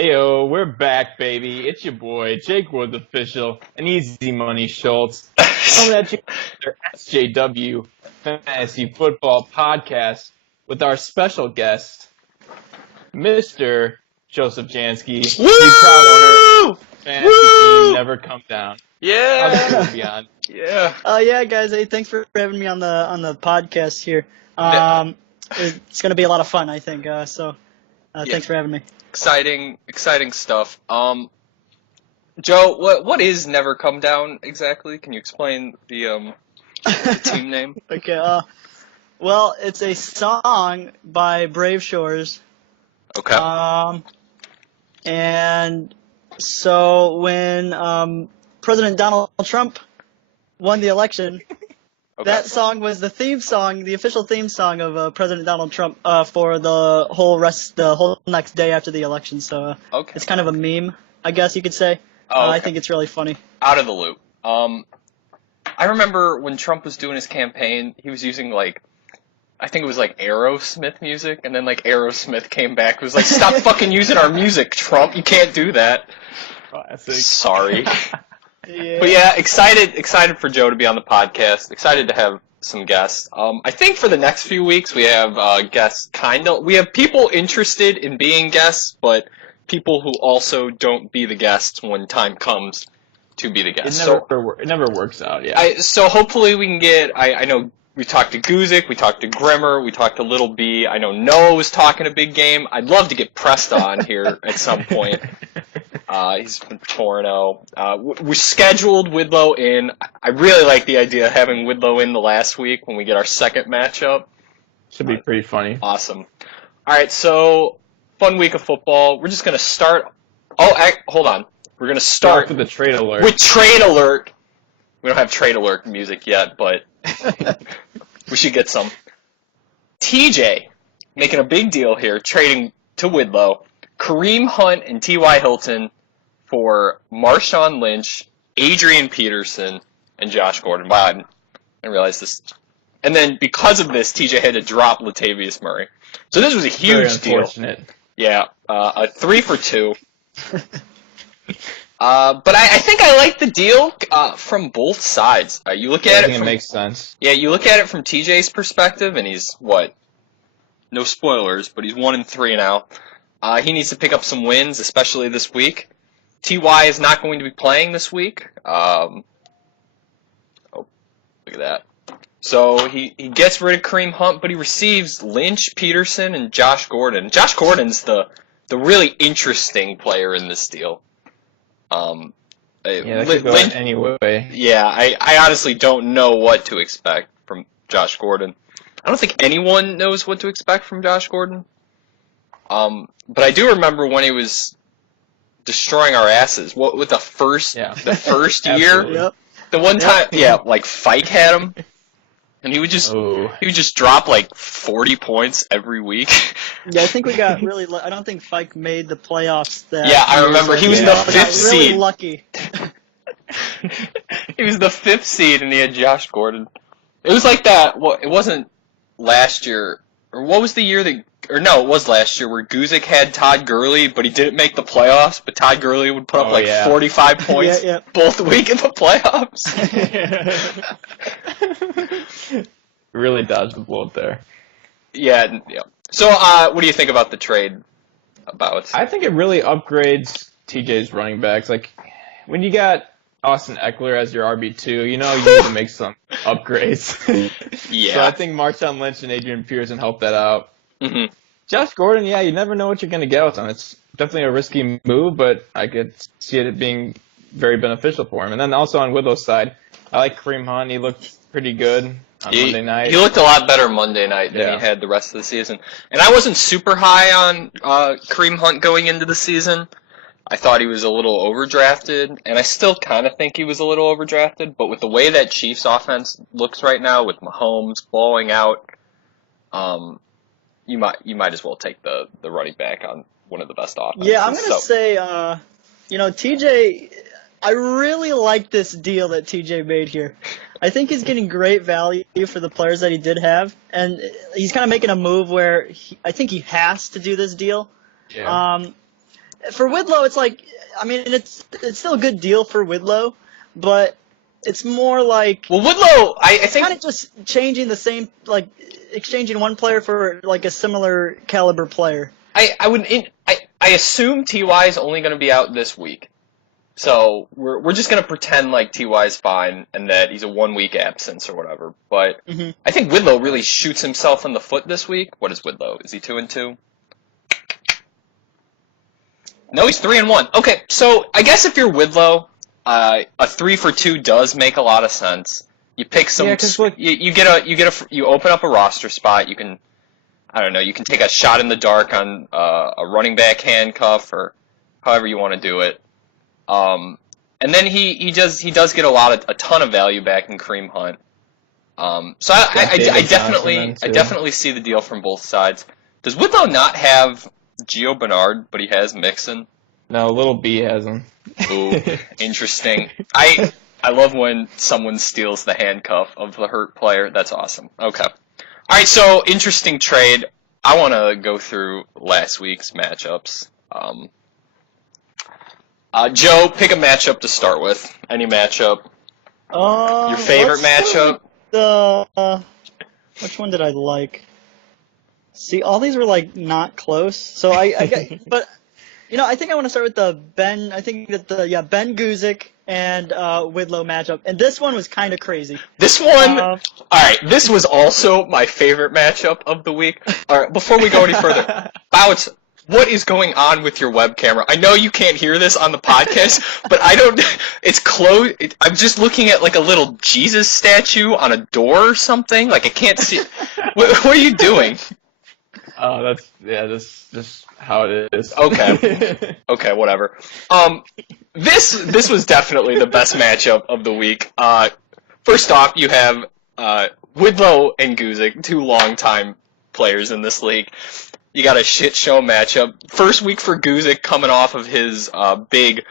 Heyo, we're back, baby. It's your boy, Jake Woods Official, and Easy Money Schultz. Coming at you with SJW Fantasy Football Podcast with our special guest, Mr. Joseph Jansky, Woo! the proud owner of Fantasy Team Never Come Down. Yeah. How's it going, Beyond? Yeah. Yeah, guys. Hey, thanks for having me on the podcast here. It's going to be a lot of fun, I think. Thanks for having me. Exciting stuff. Joe, what is Never Come Down exactly? Can you explain the team name? Okay. Well, it's a song by Brave Shores. Okay. And so when President Donald Trump won the election, that song was the theme song, the official theme song of President Donald Trump for the whole next day after the election. So it's kind of a meme, I guess you could say. I think it's really funny. Out of the loop. I remember when Trump was doing his campaign, he was using I think it was Aerosmith music, and then Aerosmith came back and was like, "Stop fucking using our music, Trump! You can't do that." Classic. Sorry. Yeah. But yeah, excited for Joe to be on the podcast. Excited to have some guests. I think for the next few weeks we have guests we have people interested in being guests, but people who also don't be the guests when time comes to be the guests. It never works out, yeah. So hopefully we can get, I know we talked to Guzik, we talked to Grimmer, we talked to Little B. I know Noah was talking a big game. I'd love to get Presta on here at some point. He's from Toronto. We scheduled Widlow in. I really like the idea of having Widlow in the last week when we get our second matchup. Should be pretty funny. Awesome. All right, so fun week of football. We're just going to start. Hold on. We're going to start with the trade alert. With trade alert. We don't have trade alert music yet, but we should get some. TJ making a big deal here, trading to Widlow. Kareem Hunt and T.Y. Hilton for Marshawn Lynch, Adrian Peterson, and Josh Gordon. Wow, I didn't realize this. And then because of this, TJ had to drop Latavius Murray. So this was a huge deal. Yeah, a 3 for 2. But I think I like the deal from both sides. You look at I think it makes sense. Yeah, you look at it from TJ's perspective, and he's what? No spoilers, but he's 1-3 now. He needs to pick up some wins, especially this week. T.Y. is not going to be playing this week. Look at that. So he gets rid of Kareem Hunt, but he receives Lynch, Peterson, and Josh Gordon. Josh Gordon's the really interesting player in this deal. That could go anyway. Yeah, I honestly don't know what to expect from Josh Gordon. I don't think anyone knows what to expect from Josh Gordon. But I do remember when he was destroying our asses. What with the first year, Yep. the one time, Fike had him, and he would just drop 40 points every week. Yeah, I think we got really. I don't think Fike made the playoffs. I remember he was the 5th seed. Really lucky. He was the 5th seed, and he had Josh Gordon. It was like that. Well, it wasn't last year, or what was the year that? Or no, it was last year where Guzik had Todd Gurley, but he didn't make the playoffs. But Todd Gurley would put up 45 points both week in the playoffs. Really dodged the bullet there. Yeah. So, what do you think about the trade? I think it really upgrades TJ's running backs. When you got Austin Eckler as your RB2, you need to make some upgrades. Yeah. So I think Marshawn Lynch and Adrian Peterson helped that out. Mm-hmm. Josh Gordon, you never know what you're going to get with him. It's definitely a risky move, but I could see it being very beneficial for him. And then also on Widlow's side, I like Kareem Hunt. He looked pretty good on Monday night. He looked a lot better Monday night than he had the rest of the season. And I wasn't super high on Kareem Hunt going into the season. I thought he was a little overdrafted, and I still kind of think he was a little overdrafted. But with the way that Chiefs offense looks right now, with Mahomes blowing out, you might as well take the running back on one of the best offenses. Yeah, I'm gonna say, TJ. I really like this deal that TJ made here. I think he's getting great value for the players that he did have, and he's kind of making a move where I think he has to do this deal. Yeah. for Whitlow, it's like, I mean, it's still a good deal for Whitlow, but it's more like, Well, Whitlow, I think kind of just changing the same, like exchanging one player for like a similar caliber player. I assume Ty is only going to be out this week, so we're just going to pretend like Ty is fine and that he's a 1 week absence or whatever. But I think Whitlow really shoots himself in the foot this week. What is Whitlow? Is he 2-2? No, he's 3-1. Okay, so I guess if you're Whitlow, a 3-for-2 does make a lot of sense. You pick some. Yeah, 'cause look, you open up a roster spot. You can, I don't know. You can take a shot in the dark on a running back handcuff or however you want to do it. And then he does get a ton of value back in Kareem Hunt. So I definitely see the deal from both sides. Does Whitlow not have Gio Bernard, but he has Mixon? No, Little B has him. Ooh, interesting. I love when someone steals the handcuff of the hurt player. That's awesome. Okay. All right, so interesting trade. I want to go through last week's matchups. Joe, pick a matchup to start with. Any matchup? Your favorite matchup? Which one did I like? See, all these were like not close. So but I think I want to start with the Ben. I think that Ben Guzik and Whitlow matchup, and this one was kind of crazy. This one, all right. This was also my favorite matchup of the week. All right, before we go any further, Bouts, what is going on with your web camera? I know you can't hear this on the podcast, but I don't. It's closed. I'm just looking at like a little Jesus statue on a door or something. Like I can't see. What are you doing? Oh, that's just how it is. Okay. Okay, whatever. This was definitely the best matchup of the week. First off, you have Whitlow and Guzik, two longtime players in this league. You got a shit show matchup. First week for Guzik coming off of his big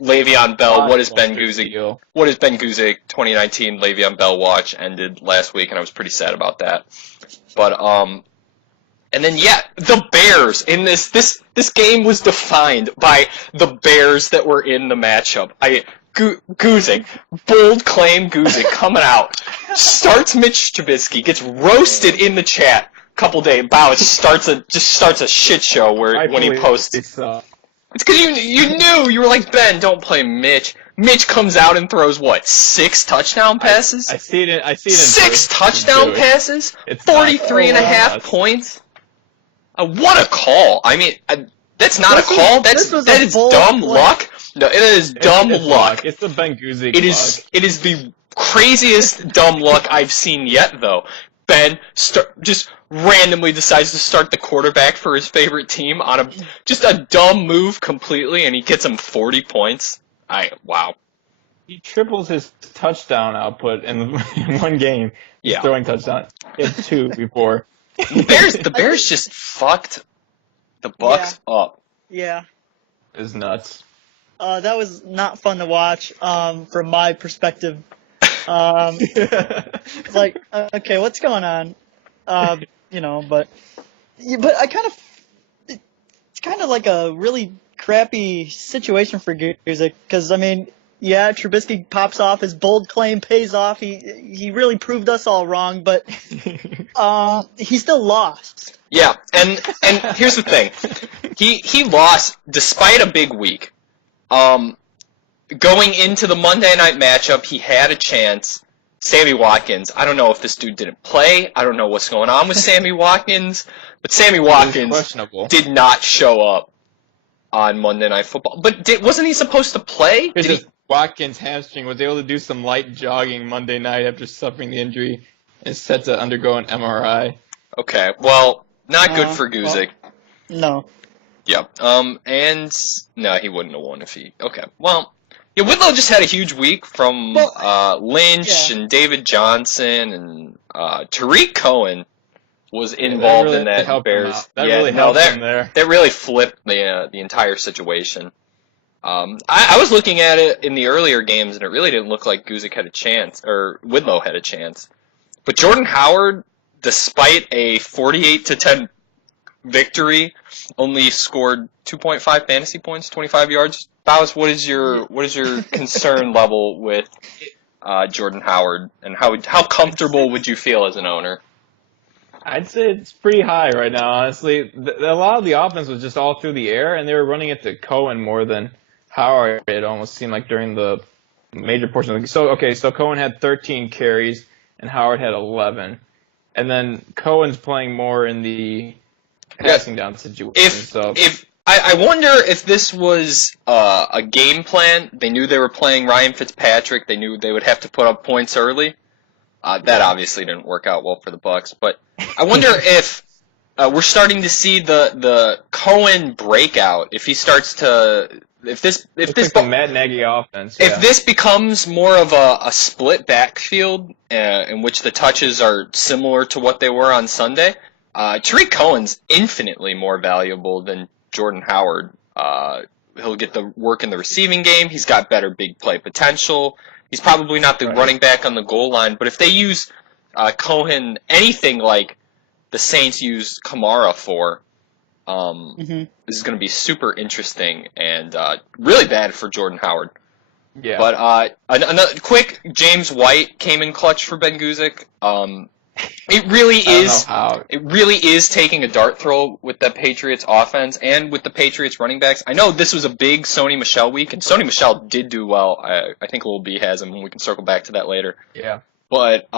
Le'Veon Bell. What is Ben Guzik 2019 Le'Veon Bell watch ended last week, and I was pretty sad about that. But and then, the Bears in this game was defined by the Bears that were in the matchup. Guzik, bold claim Guzik coming out, starts Mitch Trubisky, gets roasted in the chat. Couple days, starts a shit show when he posts. It's because you knew, you were like, Ben, don't play Mitch. Mitch comes out and throws 6 touchdown passes? I see it in 6 touchdown passes? 43.5 points? What a call! I mean, that's not a call. That is dumb luck. No, it is dumb luck. It's the Ben Guzik luck. It is the craziest dumb luck I've seen yet, though. Ben just randomly decides to start the quarterback for his favorite team on just a dumb move completely, and he gets him 40 points. Wow. He triples his touchdown output in one game. He's throwing touchdowns. He had 2 before. The Bears just fucked the Bucks up. Yeah. It was nuts. That was not fun to watch from my perspective. It's like, okay, what's going on? But I it's kind of like a really crappy situation for Guzik, because I mean, Trubisky pops off, his bold claim pays off. He really proved us all wrong, but he still lost. Yeah, and here's the thing, he lost despite a big week. Going into the Monday night matchup, he had a chance. Sammy Watkins, I don't know if this dude didn't play. I don't know what's going on with Sammy Watkins, but Sammy Watkins did not show up on Monday Night Football. But wasn't he supposed to play? Watkins' hamstring was able to do some light jogging Monday night after suffering the injury and set to undergo an MRI. Okay, well, not good for Guzik. Well, no. Yep. And no, he wouldn't have won if he. Okay. Well, Whitlow just had a huge week from Lynch and David Johnson and Tariq Cohen was involved in that Bears. That really helped him there. That really flipped the entire situation. I was looking at it in the earlier games, and it really didn't look like Guzik had a chance, or Whitlow had a chance. But Jordan Howard, despite a 48-10 victory, only scored 2.5 fantasy points, 25 yards. Bowers, what is your concern level with Jordan Howard, and how comfortable would you feel as an owner? I'd say it's pretty high right now, honestly. A lot of the offense was just all through the air, and they were running it to Cohen more than Howard. It almost seemed like during the major portion of the game. So Cohen had 13 carries, and Howard had 11. And then Cohen's playing more in the passing down situation. I wonder if this was a game plan. They knew they were playing Ryan Fitzpatrick. They knew they would have to put up points early. That obviously didn't work out well for the Bucs. But I wonder if we're starting to see the Cohen breakout. If he starts to, if this like Matt Nagy offense, if this becomes more of a split backfield in which the touches are similar to what they were on Sunday, Tariq Cohen's infinitely more valuable than Jordan Howard. He'll get the work in the receiving game. He's got better big play potential. He's probably not the running back on the goal line, but if they use Cohen anything like the Saints use Kamara for, this is going to be super interesting and really bad for Jordan Howard. Yeah. But another quick, James White came in clutch for Ben Guzik. It really is taking a dart throw with the Patriots offense and with the Patriots running backs. I know this was a big Sony Michel week, and Sony Michel did do well. I think Lil B has him, and we can circle back to that later. Yeah. But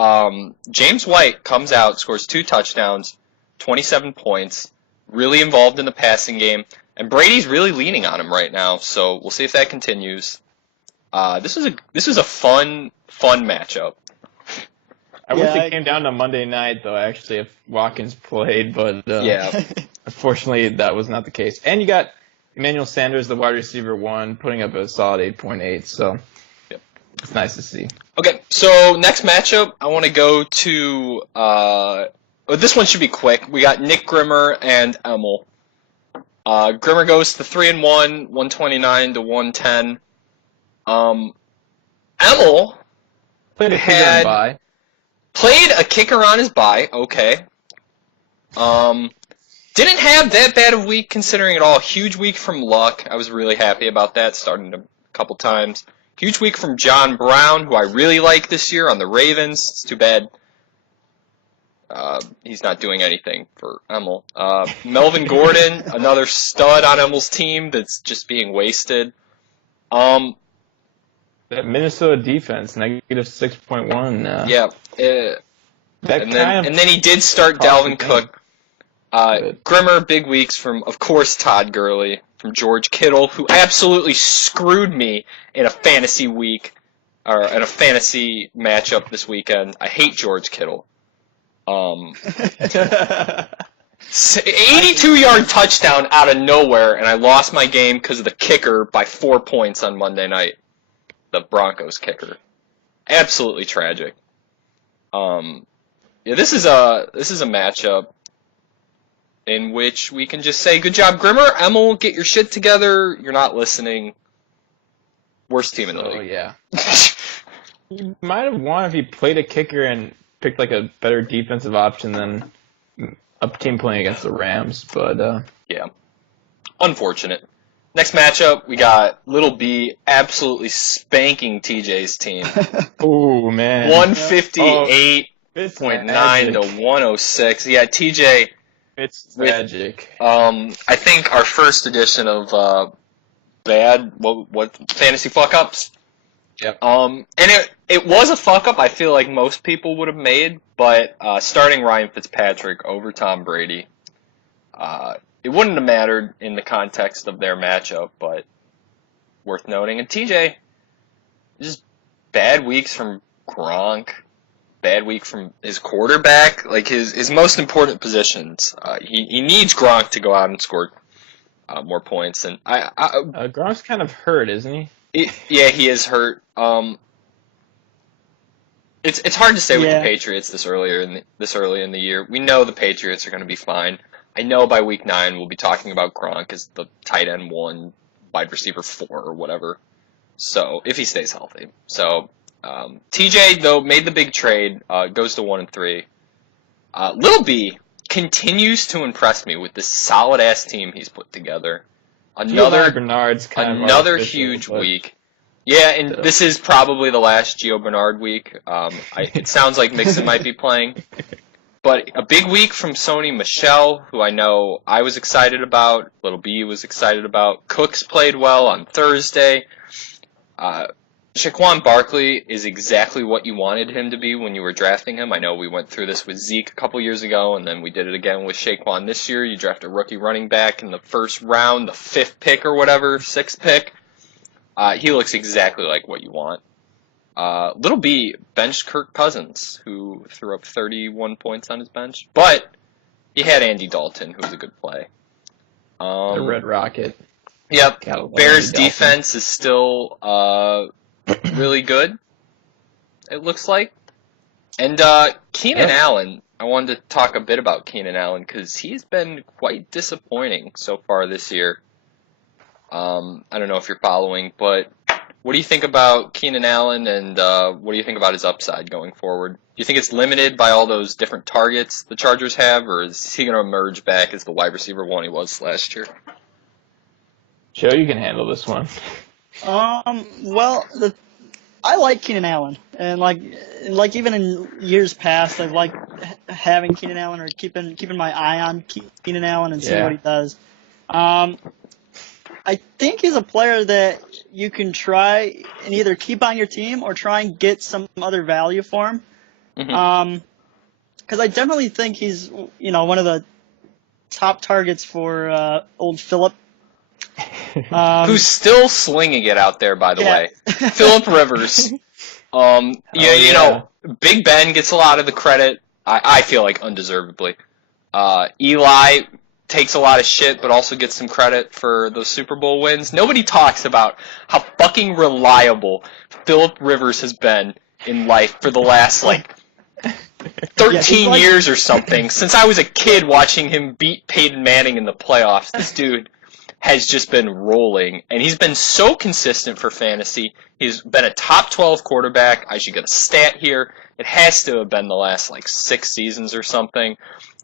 James White comes out, scores 2 touchdowns, 27 points, really involved in the passing game, and Brady's really leaning on him right now. So we'll see if that continues. This was a fun matchup. I wish it came down to Monday night, though, actually, if Watkins played, but unfortunately that was not the case. And you got Emmanuel Sanders, the wide receiver 1, putting up a solid 8.8, so it's nice to see. Okay, so next matchup, I want to go to this one should be quick. We got Nick Grimmer and Emil. Grimmer goes to 3-1, 129 to 110. Emil played a kicker on his bye, okay. Didn't have that bad of a week considering it all. Huge week from Luck. I was really happy about that, starting a couple times. Huge week from John Brown, who I really like this year on the Ravens. It's too bad he's not doing anything for Emil. Melvin Gordon, another stud on Emil's team that's just being wasted. That Minnesota defense, negative 6.1. Yeah. And then he did start Dalvin Cook. Grimmer, big weeks from, of course, Todd Gurley, from George Kittle, who absolutely screwed me in a fantasy week, or in a fantasy matchup this weekend. I hate George Kittle. 82-yard touchdown out of nowhere, and I lost my game because of the kicker by 4 points on Monday night. The Broncos kicker. Absolutely tragic. This is a matchup in which we can just say, good job, Grimmer. Emil, get your shit together. You're not listening. Worst team in the league. Yeah. You might have won if he played a kicker and picked like a better defensive option than a team playing against the Rams, but yeah. Unfortunate. Next matchup, we got Little B absolutely spanking TJ's team. Oh, man. 158.9 to 106. Yeah, TJ. It's tragic. I think our first edition of what fantasy fuck-ups. Yep. And it was a fuck-up I feel like most people would have made, but starting Ryan Fitzpatrick over Tom Brady, it wouldn't have mattered in the context of their matchup, but worth noting. And TJ, just bad weeks from Gronk, bad week from his quarterback, like his most important positions. He needs Gronk to go out and score more points. And Gronk's kind of hurt, isn't he? Yeah, he is hurt. It's hard to say with the Patriots this early in the year. We know the Patriots are going to be fine. I know by week 9 we'll be talking about Gronk as the tight end 1, wide receiver 4, or whatever. So if he stays healthy. So TJ though made the big trade. Goes to 1-3. Little B continues to impress me with this solid-ass team he's put together. Bernard's another huge week. Yeah, and this is probably the last Gio Bernard week. It sounds like Mixon might be playing. But a big week from Sony Michel, who I know I was excited about, Little B was excited about. Cooks played well on Thursday. Saquon Barkley is exactly what you wanted him to be when you were drafting him. I know we went through this with Zeke a couple years ago, and then we did it again with Saquon this year. You draft a rookie running back in the first round, the 5th pick or whatever, 6th pick. He looks exactly like what you want. Little B benched Kirk Cousins, who threw up 31 points on his bench, but he had Andy Dalton, who was a good play. The Red Rocket. Yep. California Bears Dolphins. defense is still really good, it looks like. And Keenan Allen, I wanted to talk a bit about Keenan Allen because he's been quite disappointing so far this year. I don't know if you're following, but what do you think about Keenan Allen, and what do you think about his upside going forward? Do you think it's limited by all those different targets the Chargers have, or is he going to emerge back as the wide receiver one he was last year? Joe, you can handle this one. Well, I like Keenan Allen, and like even in years past, I've liked having Keenan Allen or keeping my eye on Keenan Allen and seeing what he does. I think he's a player that you can try and either keep on your team or try and get some other value for him. Because I definitely think he's one of the top targets for old Philip. Who's still slinging it out there, by the way. Philip Rivers. Big Ben gets a lot of the credit. I feel like undeservedly. Eli takes a lot of shit, but also gets some credit for those Super Bowl wins. Nobody talks about how fucking reliable Philip Rivers has been in life for the last, 13 years or something. Since I was a kid watching him beat Peyton Manning in the playoffs, this dude has just been rolling, and he's been so consistent for fantasy. He's been a top 12 quarterback. I should get a stat here. It has to have been the last, 6 seasons or something.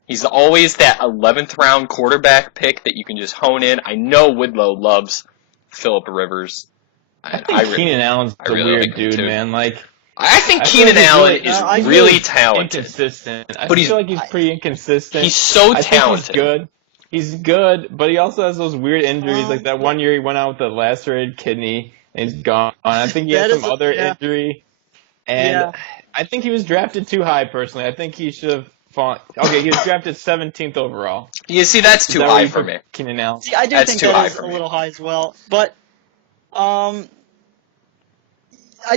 He's always that 11th round quarterback pick that you can just hone in. I know Widlow loves Philip Rivers. I think Keenan Allen's a weird dude, man. I think Keenan Allen is really talented. Inconsistent. I feel like he's pretty inconsistent. He's so talented. He's good. He's good, but he also has those weird injuries. Like that one year he went out with a lacerated kidney and he's gone. I think he had some other injury. And I think he was drafted too high, personally. I think he should have fallen. Okay, he was drafted 17th overall. Yeah, see, that's too high for me. Keenan Allen. See, I do think that is a little high as well. But I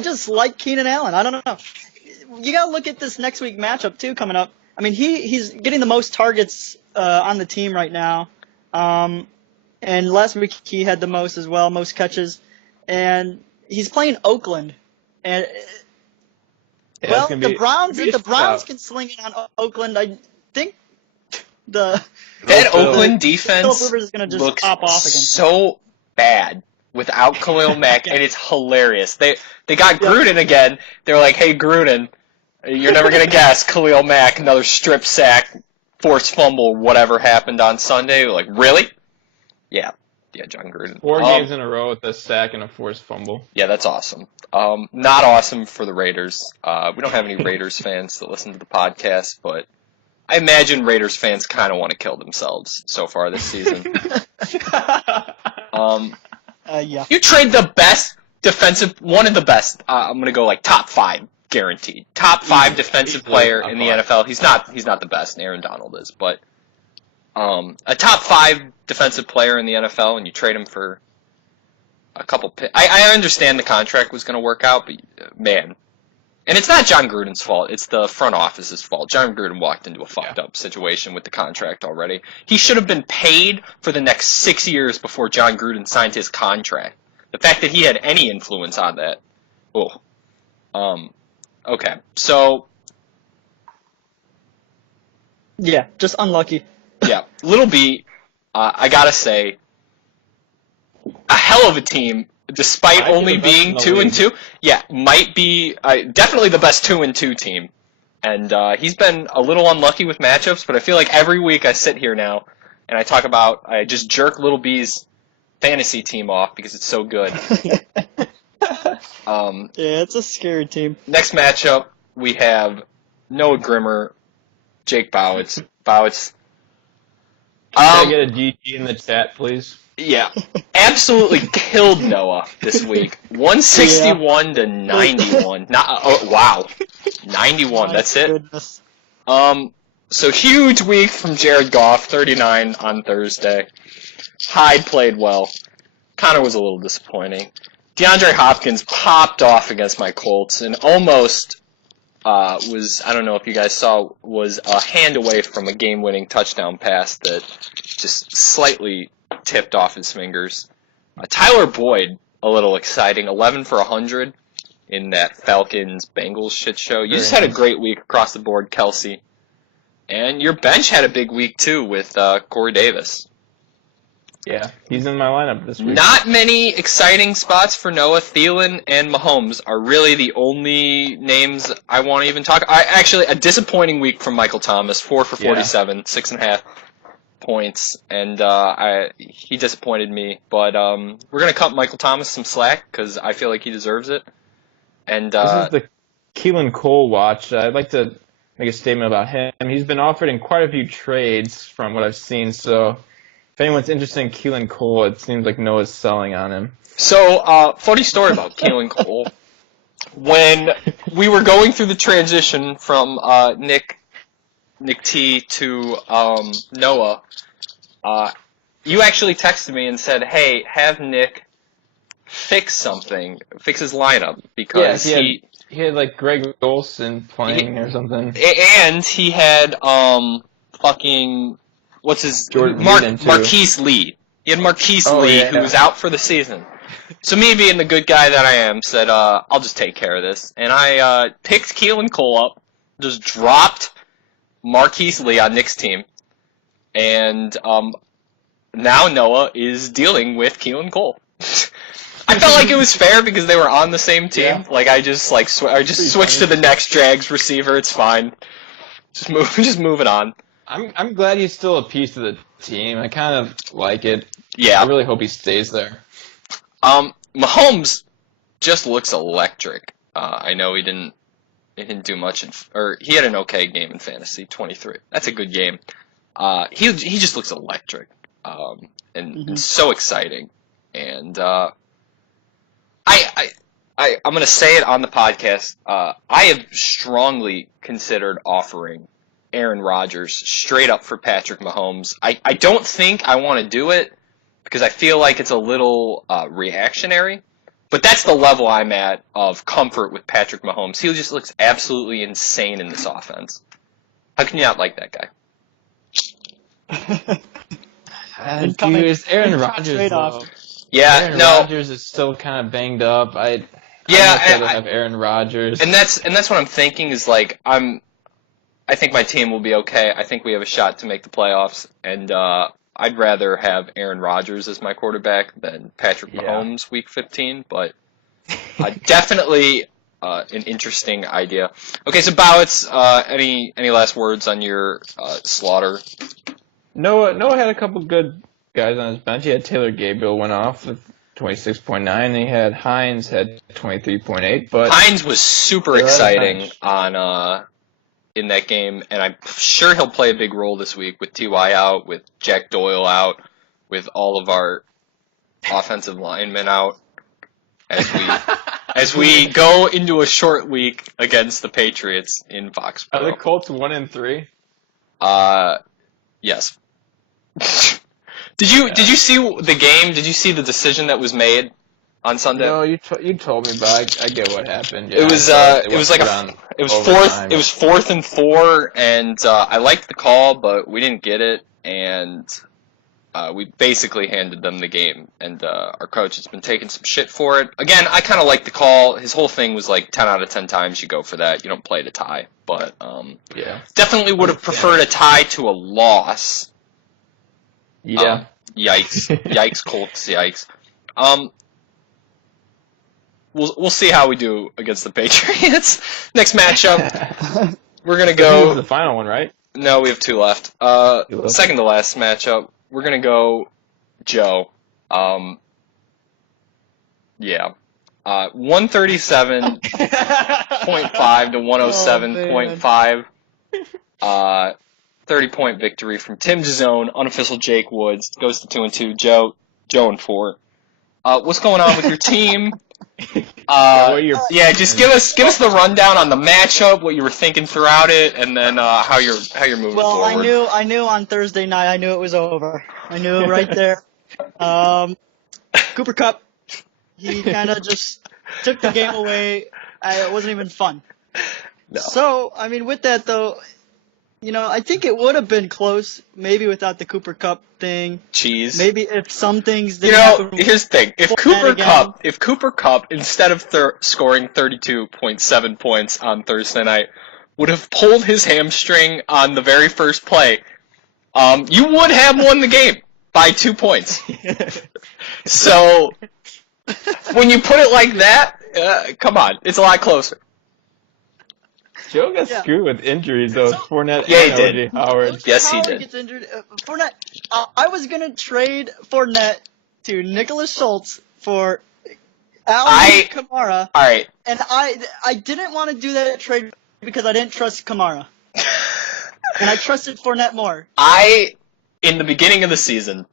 just like Keenan Allen. I don't know. You got to look at this next week matchup, too, coming up. I mean, he's getting the most targets on the team right now. And last week he had the most as well, most catches. And he's playing Oakland. And the Browns can sling it on Oakland. I think that Oakland defense is gonna just looks pop off against so bad without Khalil Mack, and it's hilarious. They got Gruden again. They're like, hey, Gruden, you're never going to guess Khalil Mack, another strip sack, forced fumble, whatever happened on Sunday. Like, really? Yeah, John Gruden. 4 games in a row with a sack and a forced fumble. Yeah, that's awesome. Not awesome for the Raiders. We don't have any Raiders fans that listen to the podcast, but I imagine Raiders fans kind of want to kill themselves so far this season. You trade the best defensive, one of the best. I'm going to go top 5. Guaranteed. Top 5 defensive player in the NFL. He's not the best, Aaron Donald is, but a top 5 defensive player in the NFL, and you trade him for a couple picks. I understand the contract was going to work out, but man. And it's not John Gruden's fault. It's the front office's fault. John Gruden walked into a fucked up situation with the contract already. He should have been paid for the next 6 years before John Gruden signed his contract. The fact that he had any influence on that. Okay, so... Yeah, just unlucky. Yeah, Little B, I gotta say, a hell of a team, despite only being 2-2. Yeah, might be definitely the best 2-2 team And he's been a little unlucky with matchups, but I feel like every week I sit here now and I just jerk Little B's fantasy team off because it's so good. Yeah, it's a scary team. Next matchup, we have Noah Grimmer, Jake Bowitz. Bowitz. Can I get a GG in the chat, please? Yeah, absolutely killed Noah this week. 161 to 91. Wow, 91. That's it. Goodness. So huge week from Jared Goff, 39 on Thursday. Hyde played well. Connor was a little disappointing. DeAndre Hopkins popped off against my Colts and almost was, I don't know if you guys saw, was a hand away from a game-winning touchdown pass that just slightly tipped off his fingers. Tyler Boyd, a little exciting, 11 for 100 in that Falcons-Bengals shit show. You just had a great week across the board, Kelsey. And your bench had a big week, too, with Corey Davis. Yeah, he's in my lineup this week. Not many exciting spots for Noah. Thielen and Mahomes are really the only names I want to even talk. Actually, a disappointing week from Michael Thomas, 4 for 47, 6.5 points, and he disappointed me. But we're going to cut Michael Thomas some slack because I feel like he deserves it. And this is the Keelan Cole watch. I'd like to make a statement about him. He's been offered in quite a few trades from what I've seen, so if anyone's interested in Keelan Cole, it seems like Noah's selling on him. So, funny story about Keelan Cole. When we were going through the transition from Nick T to Noah, you actually texted me and said, "Hey, have Nick fix his lineup because he had like Greg Olsen playing or something, and he had fucking." What's his Marquise Lee. He had Marquise Lee, who was out for the season. So me being the good guy that I am, said, I'll just take care of this. And I picked Keelan Cole up, just dropped Marquise Lee on Nick's team. And now Noah is dealing with Keelan Cole. I felt like it was fair because they were on the same team. Yeah. Like I just switched to the next Jags receiver. It's fine. Just moving on. I'm glad he's still a piece of the team. I kind of like it. Yeah. I really hope he stays there. Mahomes just looks electric. I know he didn't do much, or he had an okay game in fantasy, 23. That's a good game. He just looks electric, and so exciting. And I'm gonna say it on the podcast. I have strongly considered offering Aaron Rodgers straight up for Patrick Mahomes. I don't think I want to do it because I feel like it's a little reactionary, but that's the level I'm at of comfort with Patrick Mahomes. He just looks absolutely insane in this offense. How can you not like that guy? It's Aaron Rodgers, though. Yeah, Aaron Rodgers is still kind of banged up. I'd rather have Aaron Rodgers. And that's what I'm thinking is like I think my team will be okay. I think we have a shot to make the playoffs, and I'd rather have Aaron Rodgers as my quarterback than Patrick Mahomes week 15, but definitely an interesting idea. Okay, so Bowitz, any last words on your slaughter? Noah had a couple good guys on his bench. He had Taylor Gabriel went off with 26.9, and he had Hines had 23.8. But Hines was super exciting on in that game, and I'm sure he'll play a big role this week with T.Y. out, with Jack Doyle out, with all of our offensive linemen out, as we go into a short week against the Patriots in Foxborough. Are the Colts 1-3? Yes. Did you see the game? Did you see the decision that was made on Sunday? No, you told me, but I get what happened. Yeah, it was 4th and 4, and I liked the call, but we didn't get it, and we basically handed them the game, and our coach has been taking some shit for it. Again, I kind of like the call. His whole thing was like 10 out of 10 times you go for that. You don't play to tie, but definitely would have preferred a tie to a loss. Yeah. Yikes. Yikes, Colts. Yikes. We'll see how we do against the Patriots. Next matchup, We're gonna This is go. the final one, right? No, we have 2 left. Second to last matchup. We're gonna go Joe. Yeah. 137.5 to 107.5. 30-point victory from Tim's zone. Unofficial Jake Woods goes to 2-2. Joe and 4. What's going on with your team? Just give us the rundown on the matchup, what you were thinking throughout it, and then how you're moving Well, forward. I knew on Thursday night. I knew it was over. I knew it right there. Cooper Kupp, he kind of just took the game away. It wasn't even fun. No. So, I mean, with that though, I think it would have been close, maybe without the Cooper Kupp thing. Cheese. Maybe if some things didn't happen. Here's the thing. If Cooper Kupp, instead of scoring 32.7 points on Thursday night, would have pulled his hamstring on the very first play, you would have won the game by 2 points. So, when you put it like that, come on, it's a lot closer. Joe got screwed with injuries, though. Fournette Yeah, he and did. O.J. Howard. Yes, he Howard did. gets injured. Fournette. I was gonna trade Fournette to Nicholas Schultz for Alvin Kamara. All right. And I didn't want to do that trade because I didn't trust Kamara. And I trusted Fournette more. In the beginning of the season,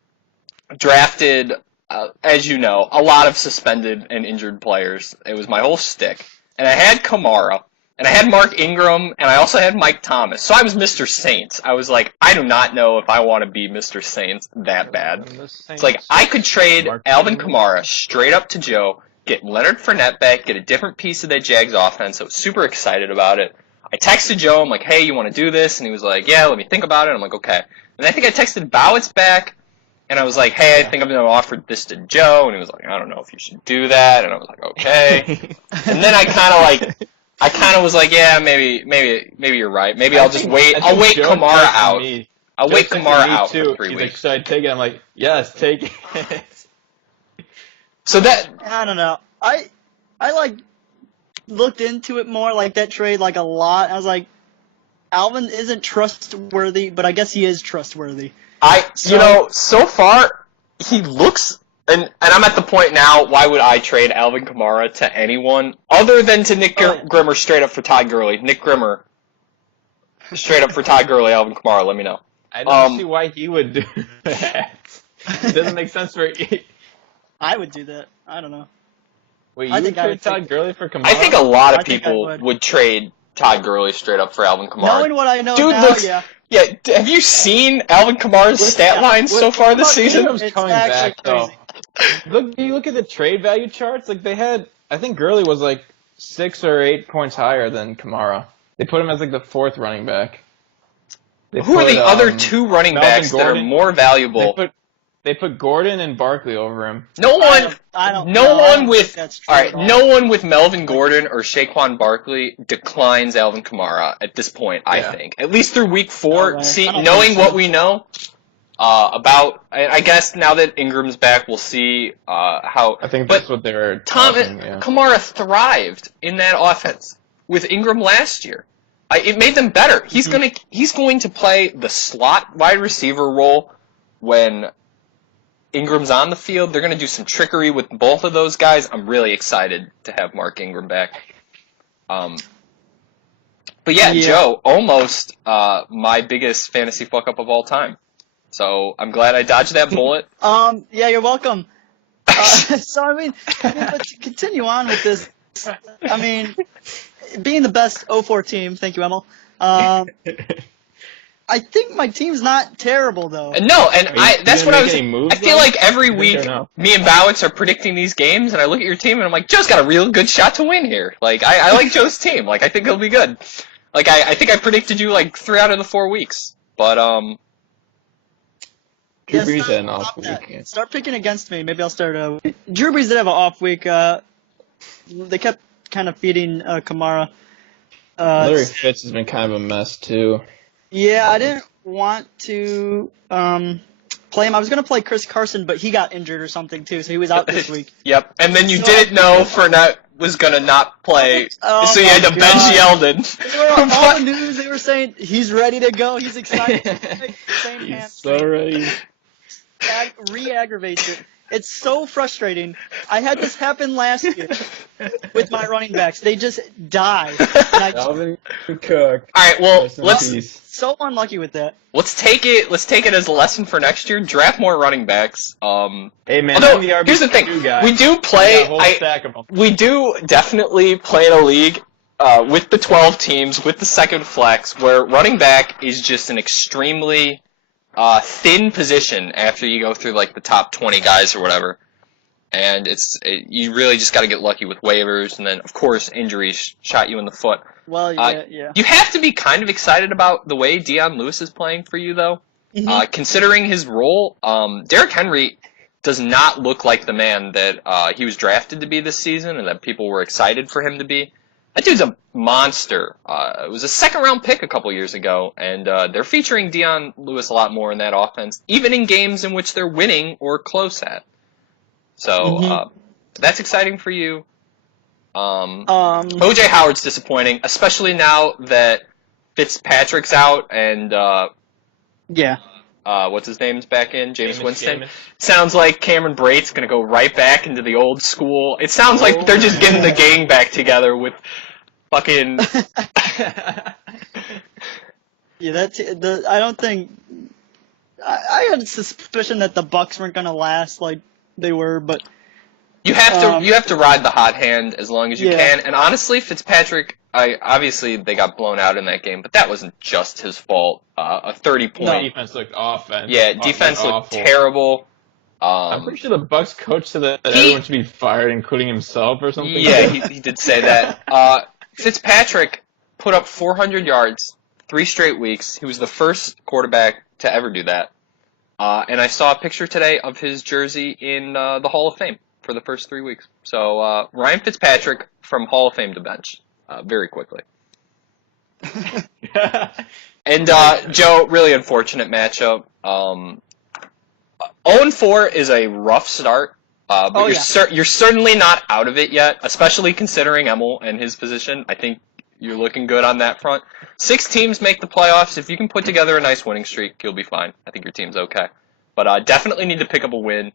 drafted, as you know, a lot of suspended and injured players. It was my whole shtick. And I had Kamara. And I had Mark Ingram, and I also had Mike Thomas. So I was Mr. Saints. I was like, I do not know if I want to be Mr. Saints that bad. It's like, I could trade Alvin Kamara straight up to Joe, get Leonard Fournette back, get a different piece of that Jags offense. I was super excited about it. I texted Joe, I'm like, hey, you want to do this? And he was like, yeah, let me think about it. I'm like, okay. And I think I texted Bowitz back, and I was like, hey, I think I'm going to offer this to Joe. And he was like, I don't know if you should do that. And I was like, okay. And then I kind of was like, yeah, maybe you're right. Maybe I'll just wait. I'll wait Kamara out. I'll wait Kamara out for 3 weeks. Like, should I take it? I'm like, yes, take it. So that I don't know. I looked into it more, like that trade, like a lot. I was like, Alvin isn't trustworthy, but I guess he is trustworthy. So far he looks. And I'm at the point now, why would I trade Alvin Kamara to anyone other than to Nick Grimmer straight up for Todd Gurley? Nick Grimmer straight up for Todd Gurley, Alvin Kamara, let me know. I don't see why he would do that. It doesn't make sense for I would do that. I don't know. Wait, you would trade Todd Gurley for Kamara? I think a lot of people would trade Todd Gurley straight up for Alvin Kamara. Knowing what I know now, yeah. Yeah, have you seen Alvin Kamara's stat lines so far this season? It's coming back, though. Look at the trade value charts. Like I think Gurley was like 6 or 8 points higher than Kamara. They put him as like the 4th running back. Who are the other 2 running backs that are more valuable? They put Gordon and Barkley over him. No one with Melvin Gordon or Saquon Barkley declines Alvin Kamara at this point. I think at least through week 4, knowing what we know. I guess now that Ingram's back, we'll see how. I think that's what they're talking, Kamara thrived in that offense with Ingram last year. It made them better. He's going to play the slot wide receiver role when Ingram's on the field. They're going to do some trickery with both of those guys. I'm really excited to have Mark Ingram back. But Joe, almost my biggest fantasy fuck up of all time. So I'm glad I dodged that bullet. Yeah, you're welcome. But to continue on with this, being the best 0-4 team, thank you, Emil. I think my team's not terrible though. No, and that's what I was. I feel like every week, me and Bowitz are predicting these games, and I look at your team and I'm like, Joe's got a real good shot to win here. Like I like Joe's team. Like I think he'll be good. Like I think I predicted you like 3 out of the 4 weeks, but Drew Brees had an off week. Start picking against me. Maybe I'll start. Drew Brees did have an off week. They kept kind of feeding Kamara. Larry Fitz has been kind of a mess too. Yeah, I didn't want to play him. I was going to play Chris Carson, but he got injured or something too, so he was out this week. Yep. And then you didn't know Fournette was going to not play, Oh so you had to my bench God. Yeldon. All the news, they were saying he's ready to go. He's excited. Same He's hamstring. so ready. Re-aggravates it. It's so frustrating. I had this happen last year with my running backs. They just die. And I Dalvin Cook. All right, well, Rest in let's peace. so unlucky with that. take it as a lesson for next year. Draft more running backs. Hey man, Although, I'm the RB2 here's the thing. guy. We do I play. got a whole stack of them. We do definitely play in a league with the 12 teams, with the second flex, where running back is just an extremely thin position after you go through like the top 20 guys or whatever. And you really just got to get lucky with waivers, and then of course injuries shot you in the foot. Well, yeah. You have to be kind of excited about the way Deion Lewis is playing for you, though. Mhm. Considering his role, Derrick Henry does not look like the man that he was drafted to be this season and that people were excited for him to be. That dude's a monster. It was a second-round pick a couple years ago, and they're featuring Deion Lewis a lot more in that offense, even in games in which they're winning or close at. So that's exciting for you. O.J. Howard's disappointing, especially now that Fitzpatrick's out and Yeah. what's his name's back in? James Winston. Jameis. Sounds like Cameron Brate's going to go right back into the old school. It sounds like they're just getting the gang back together with fucking... Yeah, I don't think... I had a suspicion that the Bucks weren't going to last like they were, but... You have to ride the hot hand as long as you Yeah. can. And honestly, Fitzpatrick, obviously they got blown out in that game, but that wasn't just his fault. A 30-point... Defense looked offense. Yeah, defense looked awful. terrible. I'm pretty sure the Bucks coach said that everyone should be fired, including himself or something. Yeah, he did say that. Fitzpatrick put up 400 yards 3 straight weeks. He was the first quarterback to ever do that. And I saw a picture today of his jersey in the Hall of Fame for the first 3 weeks. So Ryan Fitzpatrick from Hall of Fame to bench very quickly. And Joe, really unfortunate matchup. 0-4 is a rough start, but you're certainly not out of it yet, especially considering Emil and his position. I think you're looking good on that front. 6 teams make the playoffs. If you can put together a nice winning streak, you'll be fine. I think your team's okay. But definitely need to pick up a win.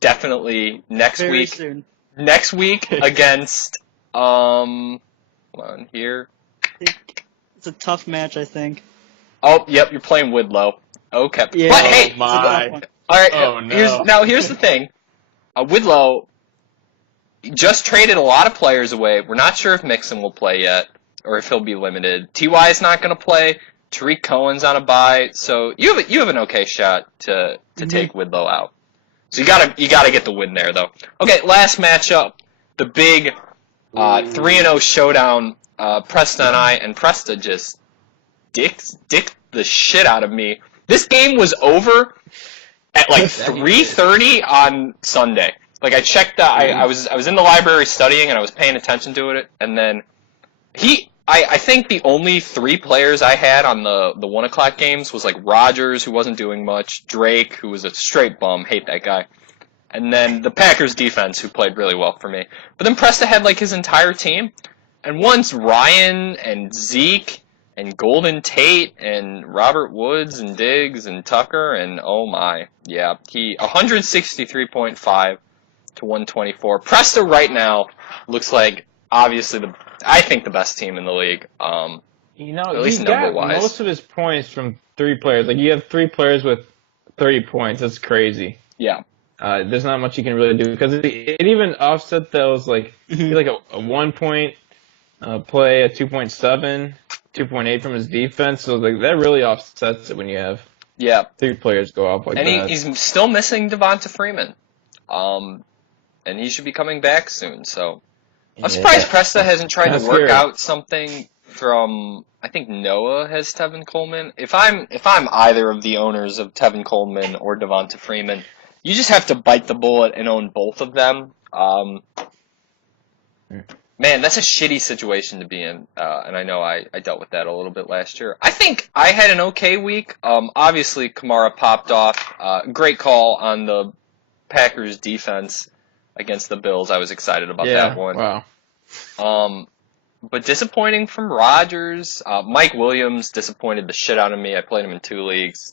Definitely next Very week. soon. Next week against hold on here. It's a tough match, I think. Oh, yep, you're playing Widlow. Okay. Yeah. But hey, It's a my. tough one. all right. Oh, no. Here's the thing. Widlow just traded a lot of players away. We're not sure if Mixon will play yet or if he'll be limited. Ty is not going to play. Tariq Cohen's on a bye, so you have an okay shot to take Widlow out. So you gotta get the win there though. Okay, last matchup, the big 3-0 showdown. Presta and I, and Presta just dicked the shit out of me. This game was over at like 3:30 on Sunday. Like I checked, I was in the library studying and I was paying attention to it, and then I think the only 3 players I had on the 1 o'clock games was like Rodgers, who wasn't doing much, Drake, who was a straight bum, hate that guy, and then the Packers defense, who played really well for me. But then Presta had like his entire team, and once Ryan and Zeke and Golden Tate and Robert Woods and Diggs and Tucker and oh my, yeah, he 163.5 to 124. Presta right now looks like obviously I think the best team in the league. At least he got number-wise. most of his points from 3 players. Like you have 3 players with 30 points. That's crazy. Yeah. There's not much you can really do because it even offset those like like a 1 point play, a 2.7, 2.8 from his defense. So like that really offsets it when you have 3 players go off like that. And he's still missing Devonta Freeman, and he should be coming back soon. So I'm surprised Presta hasn't tried to work out something from. I think Noah has Tevin Coleman. If I'm either of the owners of Tevin Coleman or Devonta Freeman, you just have to bite the bullet and own both of them. Man, that's a shitty situation to be in, and I know I dealt with that a little bit last year. I think I had an okay week. Obviously, Kamara popped off. Great call on the Packers defense against the Bills. I was excited about that one. Wow. But disappointing from Rodgers. Mike Williams disappointed the shit out of me. I played him in 2 leagues,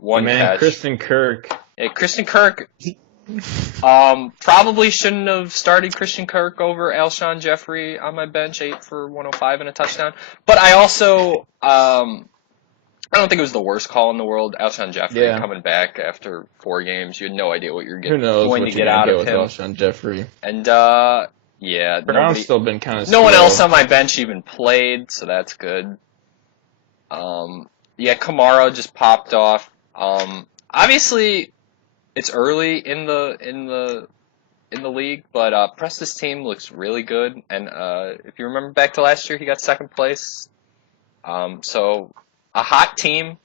one catch. Kristen Kirk. Yeah, Christian Kirk. Probably shouldn't have started Christian Kirk over Alshon Jeffrey on my bench, 8 for 105 and a touchdown. But I also, I don't think it was the worst call in the world. Alshon Jeffrey coming back after 4 games, you had no idea what you're going to get out of him. Alshon Jeffrey. And yeah, Brown's still been kind of. No one else on my bench even played, so that's good. Yeah, Kamara just popped off. Obviously, it's early in the league, but Preston's team looks really good. And if you remember back to last year, he got 2nd place. So a hot team,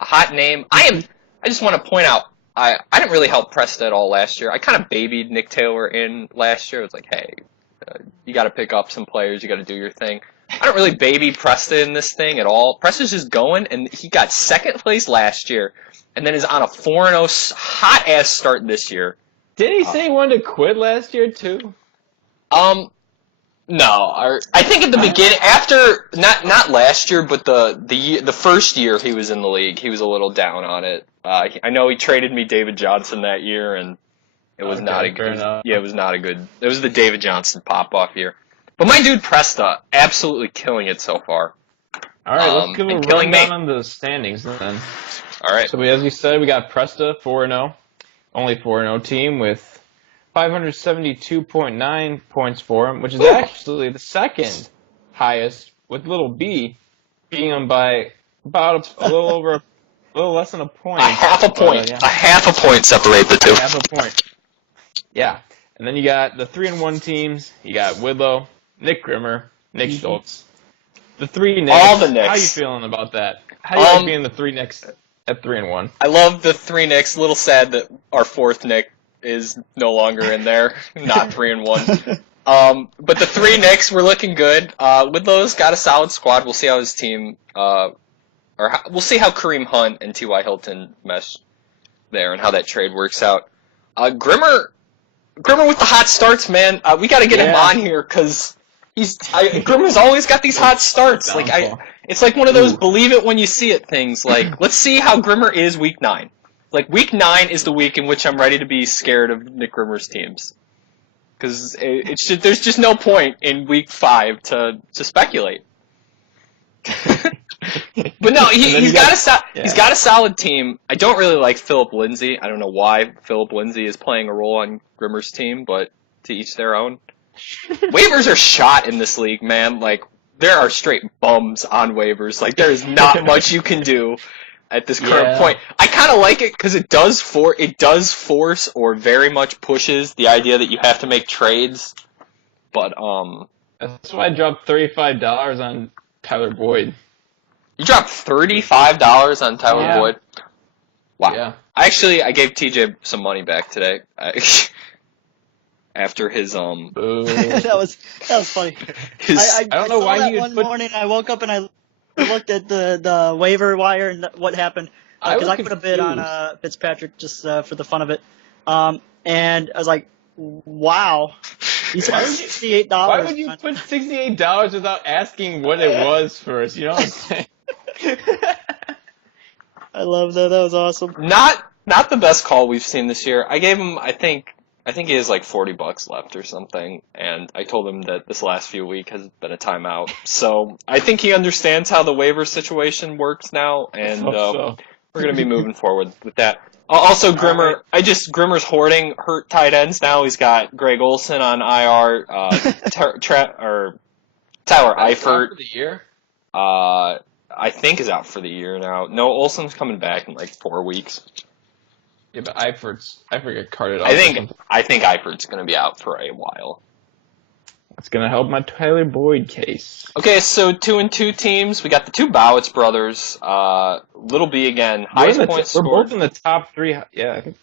a hot name. I just want to point out, I didn't really help Preston at all last year. I kind of babied Nick Taylor in last year. It was like, hey, you got to pick up some players. You got to do your thing. I don't really baby Preston in this thing at all. Preston's just going, and he got 2nd place last year, and then is on a 4-0 hot-ass start this year. Did he say he wanted to quit last year, too? No. I think at the beginning, after, not last year, but the first year he was in the league, he was a little down on it. I know he traded me David Johnson that year, and it was not a good. Yeah, it was not a good. It was the David Johnson pop-off year. But my dude Presta, absolutely killing it so far. All right, let's give a rundown on the standings then. All right. So as we said, we got Presta 4-0, only 4-0 team with 572.9 points for him, which is actually the 2nd highest with little B, beating him by about a little less than a point. A half a point. A half a point separate the two. Half a point. Yeah. And then you got the 3-1 teams. You got Widlow, Nick Grimmer, Nick Schultz. The 3 Nicks. All the Nicks. How are you feeling about that? How do you like being the 3 Nicks at 3-1? I love the 3 Nicks. A little sad that our 4th Nick is no longer in there. Not 3-1. But the 3 Nicks were looking good. Widlow's got a solid squad. We'll see how his team, we'll see how Kareem Hunt and T.Y. Hilton mesh there and how that trade works out. Grimmer with the hot starts, man. We got to get him on here because Grimmer's always got these hot starts. Like it's like one of those believe it when you see it things. Like let's see how Grimmer is week 9. Like week 9 is the week in which I'm ready to be scared of Nick Grimmer's teams because there's just no point in week 5 to speculate. But no, he's got a solid team. I don't really like Philip Lindsay. I don't know why Philip Lindsay is playing a role on Grimmer's team, but to each their own. Waivers are shot in this league, man. Like there are straight bums on waivers. Like there is not much you can do at this current point. I kind of like it because it does force or very much pushes the idea that you have to make trades. But that's why I dropped $35 on Tyler Boyd. You dropped $35 on Tyler Boyd? Wow. Yeah. I gave TJ some money back today. After his that was funny. I don't know why you one morning I woke up and I looked at the waiver wire and what happened because I put a bid on Fitzpatrick just for the fun of it. And I was like, wow. He said $68. Why would you put $68 without asking what it was first? You know what I'm saying? I love that. That was awesome. Not the best call we've seen this year. I gave him, I think he has like $40 left or something, and I told him that this last few weeks has been a timeout. So I think he understands how the waiver situation works now, and we're going to be moving forward with that. Also, Grimmer, Grimmer's hoarding hurt tight ends now. He's got Greg Olson on IR, Tyler Eifert. For the year? I think is out for the year now. No, Olson's coming back in like 4 weeks. Yeah, but Eifert got carted off. I think Eifert's going to be out for a while. That's going to help my Tyler Boyd case. Okay, so 2-2 teams. We got the 2 Bowitz brothers. Little B again. Highest points scored. We're both in the top 3. Yeah, I think.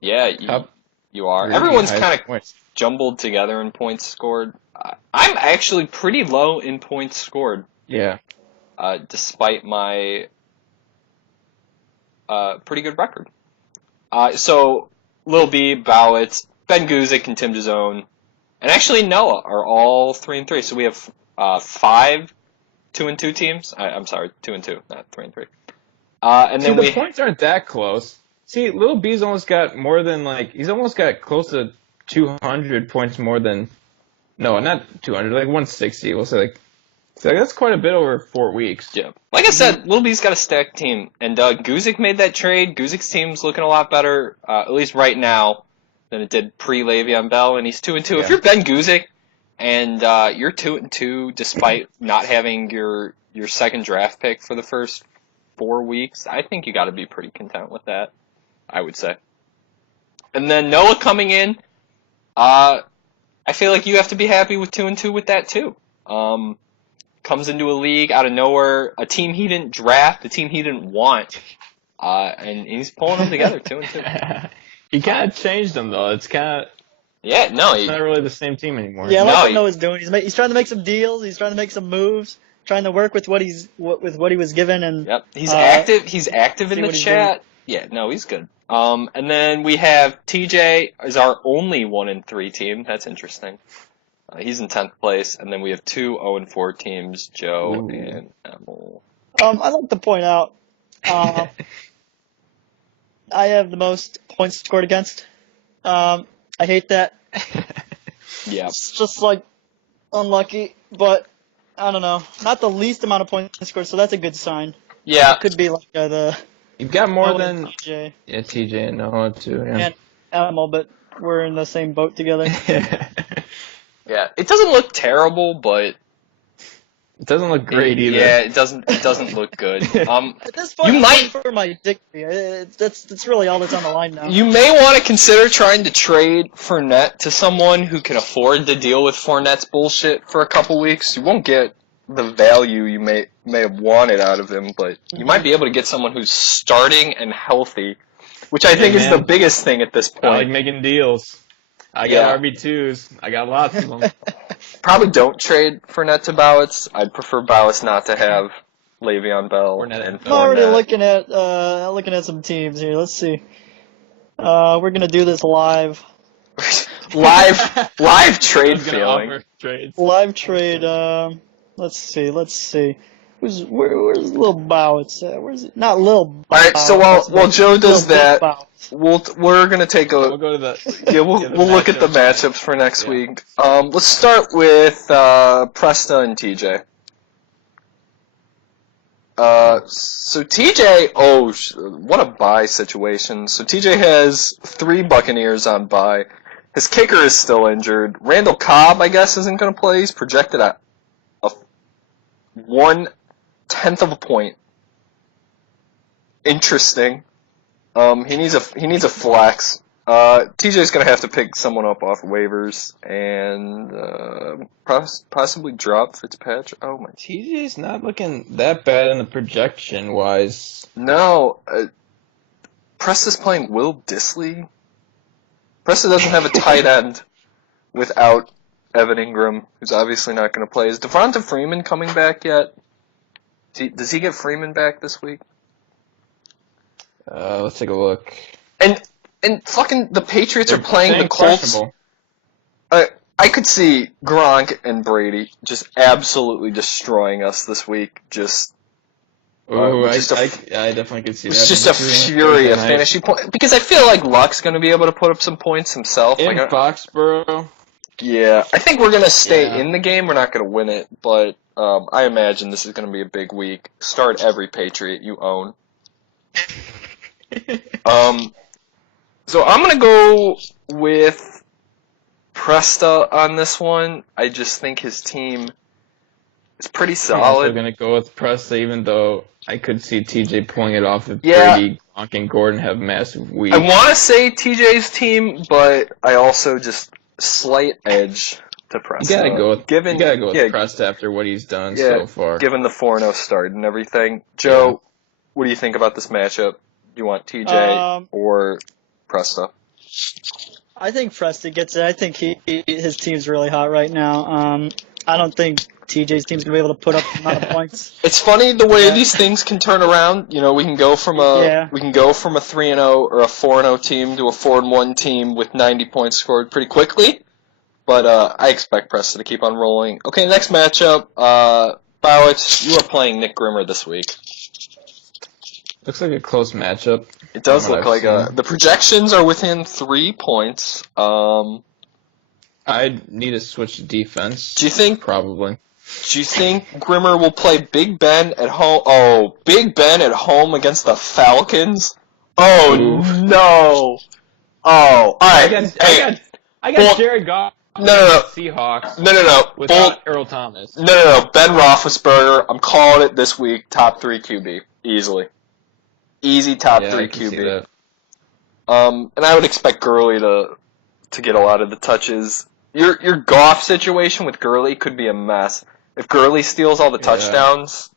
Yeah, you are. Everyone's kind of jumbled together in points scored. I'm actually pretty low in points scored. Yeah. Despite my pretty good record. So Lil B, Bowitz, Ben Guzik, and Tim DeZone, and actually Noah are all 3-3. So we have 5 2-2 teams. I'm sorry, 2-2, not 3-3. And then the points aren't that close. See, Lil B's almost got more than he's almost got close to 200 points more than. No, not 200, like 160. We'll say so that's quite a bit over 4 weeks. Yeah. Like I said, Lil B's got a stacked team. And Guzik made that trade. Guzik's team's looking a lot better, at least right now, than it did pre-Le'Veon Bell. And he's 2-2. Yeah. If you're Ben Guzik and you're 2-2 despite not having your second draft pick for the first 4 weeks, I think you got to be pretty content with that, I would say. And then Noah coming in, I feel like you have to be happy with 2-2 with that too. Comes into a league out of nowhere, a team he didn't draft, a team he didn't want, and he's pulling them together 2-2. He kind of changed them though. It's kind of it's not really the same team anymore. Yeah, I like what Noah's doing. He's trying to make some deals. He's trying to make some moves. Trying to work with what he was given, and yep, he's active. He's active in the chat. Yeah, no, he's good. And then we have TJ is our only 1-3 team. That's interesting. He's in 10th place, and then we have 2 0-4 teams, Joe and Emil. I'd like to point out, I have the most points scored against. I hate that. Yeah, it's just unlucky, but I don't know. Not the least amount of points scored, so that's a good sign. Yeah, it could be the. You've got more Noah than TJ. Yeah, TJ and Noah too. Yeah. And Emil, but we're in the same boat together. Yeah, it doesn't look terrible, but it doesn't look great either. Yeah, it doesn't look good. At this point, you might for my victory. That's really all that's on the line now. You may want to consider trying to trade Fournette to someone who can afford to deal with Fournette's bullshit for a couple weeks. You won't get the value you may have wanted out of him, but you might be able to get someone who's starting and healthy, which I think is the biggest thing at this point. I like making deals. I got RB2s. I got lots of them. Probably don't trade Fournette to Bowitz. I'd prefer Bowitz not to have Le'Veon Bell and Fournette. I'm already looking at some teams here. Let's see. We're gonna do this live. live trade feeling. Live trade. Let's see. Where's Lil Bowitz at? Where's it? Not Lil Bowitz. All right, so while Joe does that, we're gonna take a. We'll go to the. Yeah, we'll look at the matchups for next week. Let's start with Presta and TJ. So TJ, what a bye situation. So TJ has 3 Buccaneers on bye. His kicker is still injured. Randall Cobb, I guess, isn't going to play. He's projected at 1/10 of a point. Interesting. He needs a flex. TJ's gonna have to pick someone up off waivers and possibly drop Fitzpatrick. Oh my! TJ's not looking that bad in the projection wise. No, Presta's playing Will Dissly. Presta doesn't have a tight end without Evan Ingram, who's obviously not going to play. Is Devonta Freeman coming back yet? Does he get Freeman back this week? Let's take a look. And fucking the Patriots are playing the Colts. I could see Gronk and Brady just absolutely destroying us this week. I definitely could see that. It's just a fury of fantasy points. Because I feel like Luck's going to be able to put up some points himself. In Foxborough. Yeah, I think we're going to stay in the game. We're not going to win it, but I imagine this is going to be a big week. Start every Patriot you own. So I'm going to go with Presta on this one. I just think his team is pretty solid. I'm also going to go with Presta, even though I could see TJ pulling it off if Brady, Gronk, and Gordon have massive weeks. I want to say TJ's team, but I also just slight edge to Presta. You gotta go with Presta after what he's done so far. Given the 4-0 start and everything. Joe, what do you think about this matchup? Do you want TJ or Presta? I think Preston gets it. I think his team's really hot right now. I don't think TJ's team's gonna be able to put up a lot of points. It's funny the way these things can turn around. You know, we can go from a 3-0 or a 4-0 team to a 4-1 team with 90 points scored pretty quickly. But I expect Preston to keep on rolling. Okay, next matchup. Bowitz, you are playing Nick Grimmer this week. Looks like a close matchup. It does look like the projections are within 3 points. I need to switch to defense. Do you think? Probably. Do you think Grimmer will play Big Ben at home? Oh, Big Ben at home against the Falcons? Oh, no. Oh, all right. I got Jared Goff. No. Seahawks. No. Without Earl Thomas. No. Ben Roethlisberger. I'm calling it this week. Top 3 QB. Easily. Easy top 3 QB. And I would expect Gurley to get a lot of the touches. Your Goff situation with Gurley could be a mess. If Gurley steals all the touchdowns.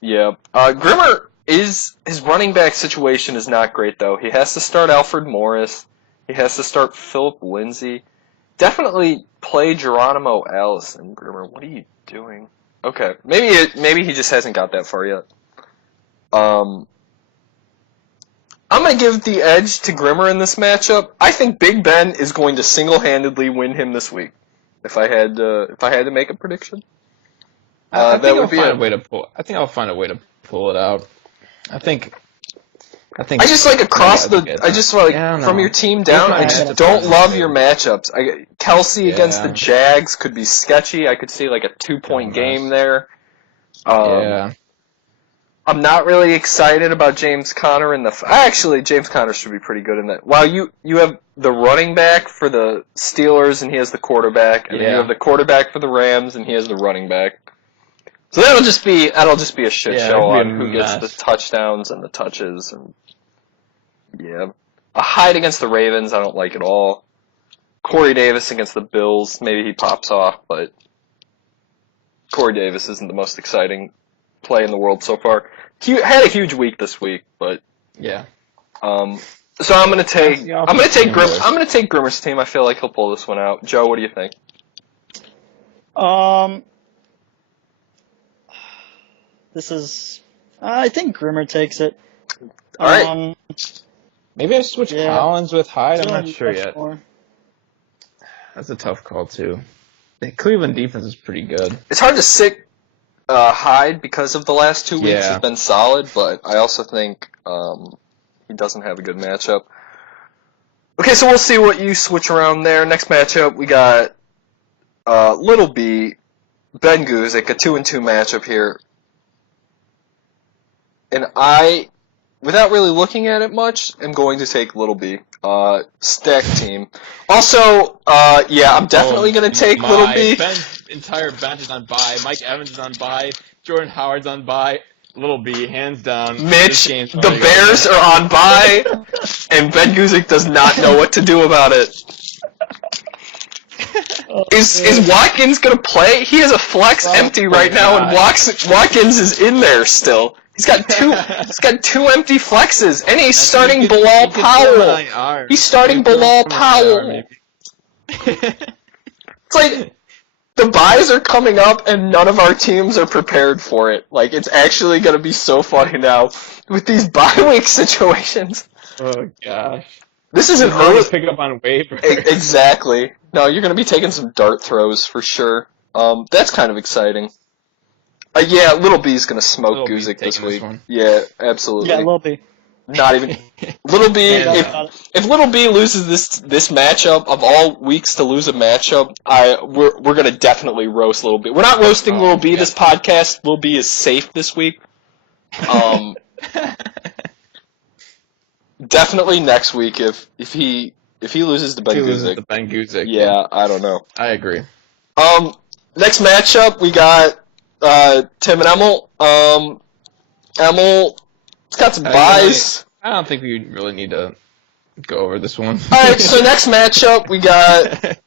Yeah. Grimmer his running back situation is not great though. He has to start Alfred Morris. He has to start Philip Lindsay. Definitely play Geronimo Allison. Grimmer, what are you doing? Okay, maybe he just hasn't got that far yet. I'm gonna give the edge to Grimmer in this matchup. I think Big Ben is going to single-handedly win him this week. If I had to make a prediction, I think I'll find a way to pull it out. I just like from your team down. I just don't love your matchups. Kelsey against the Jags could be sketchy. I could see like a 2-point game there. I'm not really excited about James Conner in the. Actually, James Conner should be pretty good in that. While you have the running back for the Steelers and he has the quarterback, and then you have the quarterback for the Rams and he has the running back. So that'll just be a shit show on who gets the touchdowns and the touches and a Hyde against the Ravens I don't like at all. Corey Davis against the Bills, maybe he pops off, but Corey Davis isn't the most exciting play in the world so far. He had a huge week this week, but so I'm gonna take Grimmer's team. I feel like he'll pull this one out. Joe, what do you think? I think Grimmer takes it. All right. Maybe I switch Collins with Hyde. I'm not sure yet. That's a tough call too. The Cleveland defense is pretty good. It's hard to sit Hyde because of the last 2 weeks has been solid, but I also think he doesn't have a good matchup. Okay, so we'll see what you switch around there. Next matchup, we got Little B, Ben Guzik, a 2-2 matchup here. And I, without really looking at it much, am going to take Little B. Stack team. Also, I'm definitely going to take Little B. Ben's entire bench is on bye. Mike Evans is on bye. Jordan Howard's on bye. Little B, hands down. Mitch, the Bears are on bye, and Ben Guzik does not know what to do about it. Is Watkins going to play? He has a flex empty right now, and Watkins is in there still. He's got two empty flexes, and he's starting Bilal Powell. He's starting Bilal Powell. It's like the buys are coming up, and none of our teams are prepared for it. Like, it's actually going to be so funny now with these bye week situations. Oh gosh, this is an early pick up on waivers. Exactly. No, you're going to be taking some dart throws for sure. That's kind of exciting. Little B's going to smoke Guzik this week. Yeah, absolutely. Yeah, Little B. Not even Little B. If Little B loses this matchup of all weeks to lose a matchup, we're going to definitely roast Little B. We're not roasting Little B this podcast. Little B is safe this week. Definitely next week if he loses to Ben Guzik. Yeah, I don't know. I agree. Next matchup we got Tim and Emil. Emil's got some buys. I don't think we really need to go over this one. Alright, so next matchup we got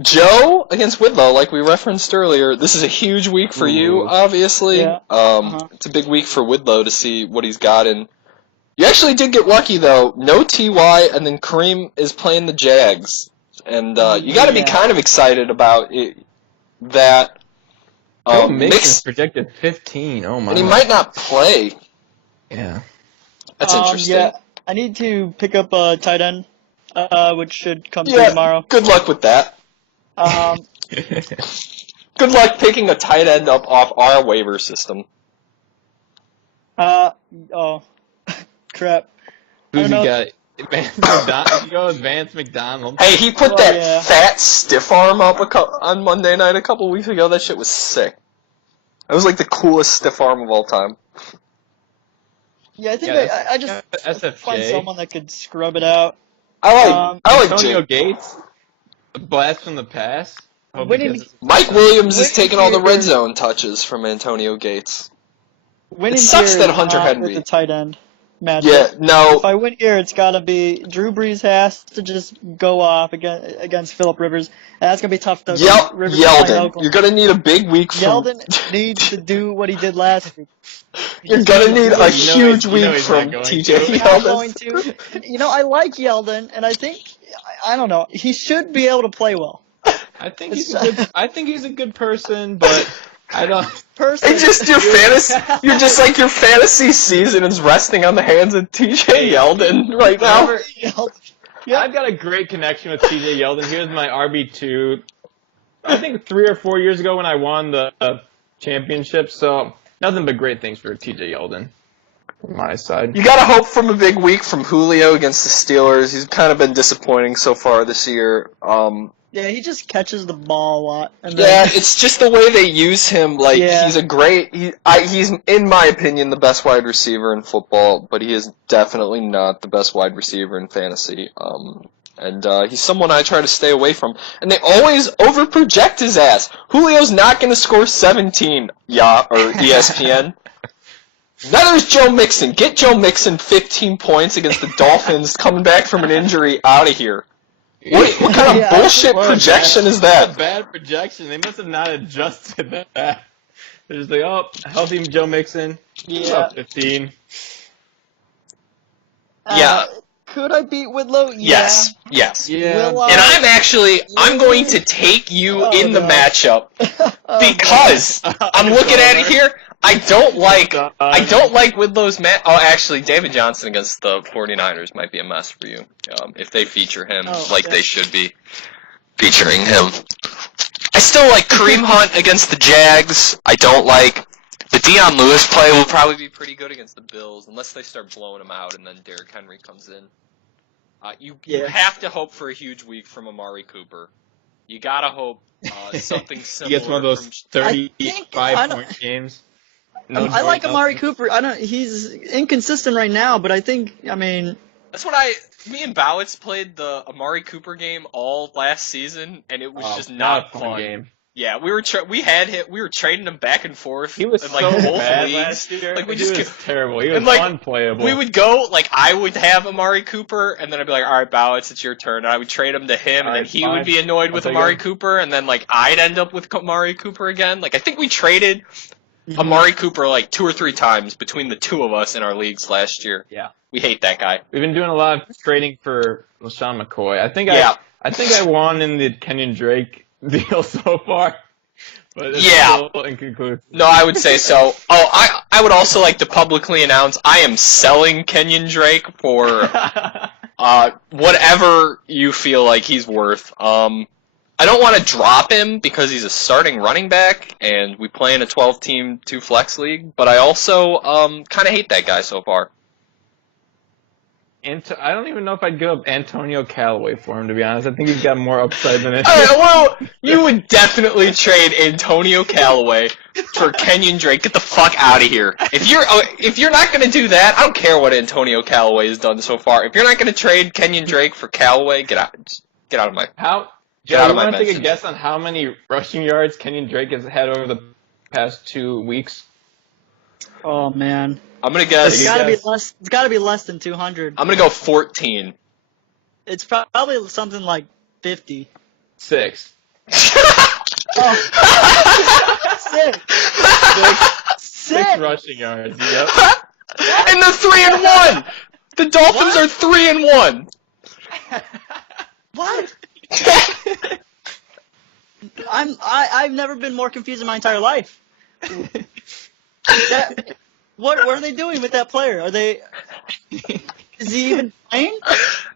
Joe against Whitlow, like we referenced earlier. This is a huge week for you, obviously. Yeah. It's a big week for Whitlow to see what he's got in You actually did get lucky, though. No T.Y., and then Kareem is playing the Jags. And you got to be kind of excited about that. Joe Mixon's projected 15. Oh, my. And he might not play. Yeah. That's interesting. Yeah, I need to pick up a tight end, which should come through tomorrow. Good luck with that. Good luck picking a tight end up off our waiver system. Crap. Who's he got? Vance McDonald. You go with Vance McDonald. Hey, he put that fat stiff arm up on Monday night a couple weeks ago. That shit was sick. That was like the coolest stiff arm of all time. Yeah, I think I just SFJ. find someone that could scrub it out. I like Antonio Gates. A blast from the past. Mike Williams is taking all the red zone touches from Antonio Gates. Winning it sucks here that Hunter is not Henry. with the tight end matchup. Yeah, no. If I win here, it's got to be Drew Brees has to just go off against Phillip Rivers. And that's going to be tough, though. Yeldon. You're going to need a big week from... Yeldon needs to do what he did last week. You're going to need a huge week from TJ Yeldon. I like Yeldon, and I think, I don't know, he should be able to play well. I think he's a good person, but I don't. It's just your fantasy. You're just like your fantasy season is resting on the hands of TJ Yeldon right now. Yeah, I've got a great connection with TJ Yeldon. He was my RB2. I think 3 or 4 years ago when I won the championship. So nothing but great things for TJ Yeldon from my side. You got to hope from a big week from Julio against the Steelers. He's kind of been disappointing so far this year. Yeah, he just catches the ball a lot. It's just the way they use him. Like he's a great. He's in my opinion the best wide receiver in football, but he is definitely not the best wide receiver in fantasy. And he's someone I try to stay away from. And they always overproject his ass. Julio's not going to score 17. Or ESPN. Neither is Joe Mixon. Get Joe Mixon 15 points against the Dolphins coming back from an injury out of here. What kind of bullshit projection is that? That's a bad projection. They must have not adjusted that. They're just like, healthy Joe Mixon. Yeah. 15. Could I beat Whitlow? Yes. Yeah. And I'm going to take you in the matchup because I'm looking at it here. I don't like Whitlow's match. Oh, actually, David Johnson against the 49ers might be a mess for you if they feature him they should be featuring him. I still like Kareem Hunt against the Jags. I don't like the Deion Lewis play will probably be pretty good against the Bills unless they start blowing him out and then Derrick Henry comes in. You have to hope for a huge week from Amari Cooper. You gotta hope something similar. He gets one of those 35-point games. I like Amari Cooper. He's inconsistent right now, but I think, that's what me and Bowitz played the Amari Cooper game all last season, and it was just not fun. Game. Yeah, we were trading him back and forth. He was in, so both bad leagues. last year. Like, he was terrible. He was unplayable. We would go, I would have Amari Cooper, and then I'd be like, all right, Bowitz, it's your turn. And I would trade him to him, and then he would be annoyed with Amari Cooper, and then, I'd end up with Amari Cooper again. I think we traded Amari Cooper 2 or 3 times between the two of us in our leagues last year. Yeah. We hate that guy. We've been doing a lot of trading for LaShawn McCoy. I think I won in the Kenyon Drake deal so far. But it's still inconclusive. No, I would say so. Oh, I would also like to publicly announce I am selling Kenyon Drake for whatever you feel like he's worth. I don't want to drop him because he's a starting running back, and we play in a 12-team 2-flex league, but I also kind of hate that guy so far. I don't even know if I'd give up Antonio Callaway for him, to be honest. I think he's got more upside than it. You would definitely trade Antonio Callaway for Kenyon Drake. Get the fuck out of here. If you're not going to do that, I don't care what Antonio Callaway has done so far. If you're not going to trade Kenyon Drake for Callaway, get out of my... Joe, you want to take a guess on how many rushing yards Kenyon Drake has had over the past 2 weeks? Oh, man. I'm going to guess... It's got to be less than 200. I'm going to go 14. It's probably something like 50. 6. Oh. 6 6 rushing yards, yep. And the 3-1! The Dolphins are 3-1. What? I've never been more confused in my entire life. What are they doing with that player? Is he even playing?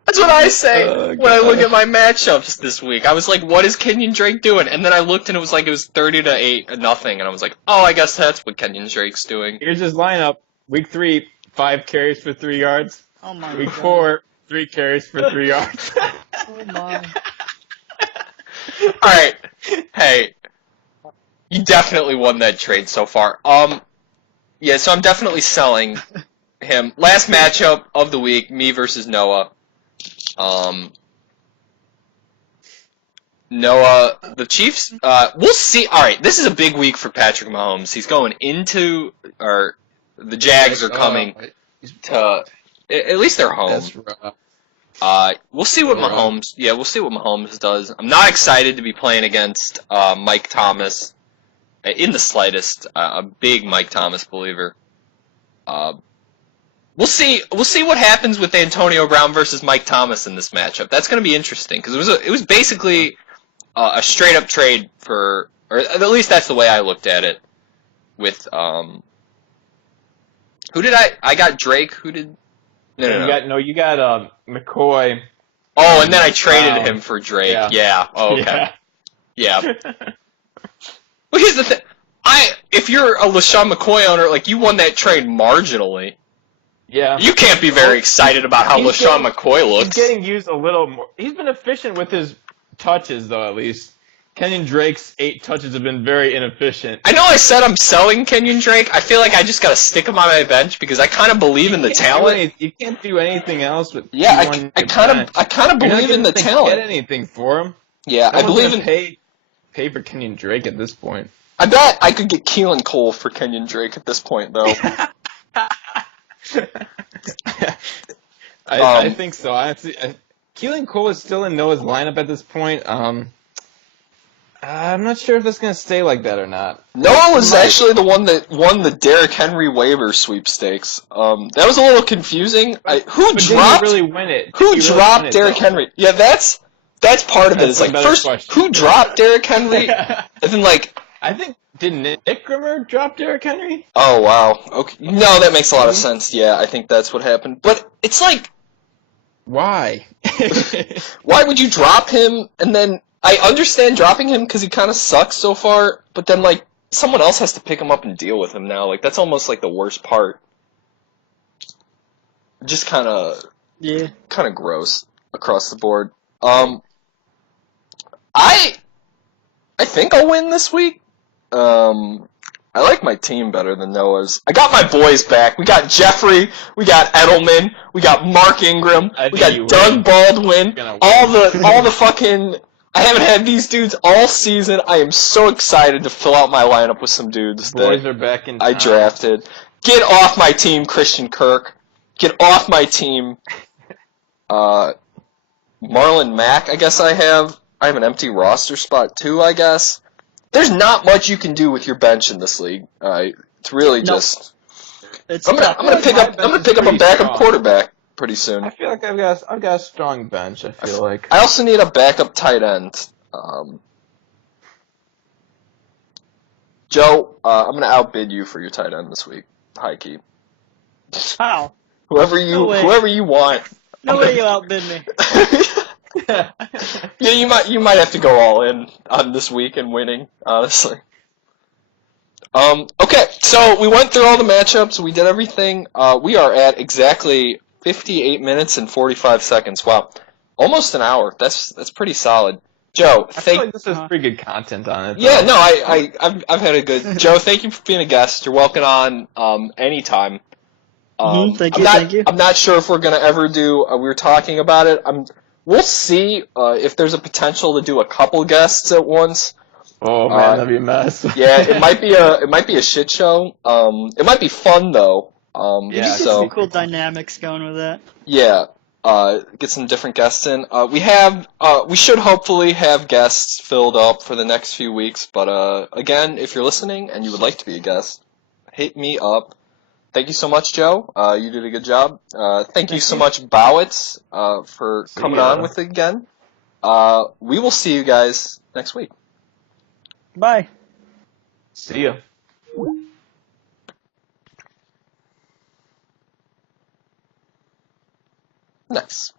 That's what I say when I look at my matchups this week. I was like, what is Kenyon Drake doing? And then I looked and it was 30-8-0, and I was like, oh, I guess that's what Kenyon Drake's doing. Here's his lineup. Week 3, 5 carries for 3 yards. Oh my Week God. 4, 3 carries for 3 yards. Oh my. Alright. Hey. You definitely won that trade so far. Yeah, so I'm definitely selling him. Last matchup of the week, me versus Noah. Noah, the Chiefs, we'll see. Alright, this is a big week for Patrick Mahomes. He's going into, or the Jags are coming to, at least they're home. That's rough. We'll see what Mahomes does. I'm not excited to be playing against Mike Thomas in the slightest. A big Mike Thomas believer. We'll see what happens with Antonio Brown versus Mike Thomas in this matchup. That's going to be interesting because it was basically a straight up trade for, or at least that's the way I looked at it. With who did I got Drake? Who did? No. You got McCoy. Oh, and then I traded him for Drake. Yeah. Oh, okay. Yeah. Well, here's the thing. If you're a LaShawn McCoy owner, you won that trade marginally. Yeah. You can't be very excited about how LaShawn McCoy looks. He's getting used a little more. He's been efficient with his touches, though, at least. Kenyon Drake's 8 touches have been very inefficient. I know I said I'm selling Kenyon Drake. I feel like I just got to stick him on my bench because I kind of believe in the talent. You can't do anything else with. Yeah, I kind of believe in the talent. Get anything for him? Yeah, I believe in. Pay for Kenyon Drake at this point. I bet I could get Keelan Cole for Kenyon Drake at this point, though. I think so. Keelan Cole is still in Noah's lineup at this point. I'm not sure if it's going to stay like that or not. Noah was actually the one that won the Derrick Henry waiver sweepstakes. That was a little confusing. Who dropped? Did he really win it? Who dropped Derrick Henry? Yeah, that's part of it. It's first, question. Who dropped Derrick Henry? And then I think, did Nick Grimmer drop Derrick Henry? Oh, wow. Okay. No, that makes a lot of sense. Yeah, I think that's what happened. But it's why? Why would you drop him? And then I understand dropping him because he kind of sucks so far, but then someone else has to pick him up and deal with him now. That's almost the worst part. Just kind of gross across the board. I think I'll win this week. I like my team better than Noah's. I got my boys back. We got Jeffrey. We got Edelman. We got Mark Ingram. We got Doug Baldwin. All the fucking. I haven't had these dudes all season. I am so excited to fill out my lineup with some dudes boys are back in I drafted. Get off my team, Christian Kirk. Get off my team. Marlon Mack, I guess I have. I have an empty roster spot too, I guess. There's not much you can do with your bench in this league. It's really just. I'm gonna pick up a backup quarterback pretty soon. I feel like I've got a strong bench. I feel like. I also need a backup tight end. Joe, I'm gonna outbid you for your tight end this week. High key. How? Whoever you want. No way you outbid me. Yeah, you might have to go all in on this week and winning, honestly. Okay, so we went through all the matchups. We did everything. We are at exactly 58 minutes and 45 seconds. Wow, almost an hour. That's pretty solid. Joe, I feel like this is pretty good content on it. Yeah, no, I've had a good. Joe, thank you for being a guest. You're welcome on anytime. Thank you. I'm not sure if we're gonna ever do. We were talking about it. We'll see if there's a potential to do a couple guests at once. Oh man, that'd be a mess. Yeah, it might be a shit show. It might be fun though. Yeah, so some cool dynamics going with that. Yeah, get some different guests in. We should hopefully have guests filled up for the next few weeks. But again, if you're listening and you would like to be a guest, hit me up. Thank you so much, Joe. You did a good job. Thank you so much, Bowitz, for coming on with it again. We will see you guys next week. Bye. See ya. Nice.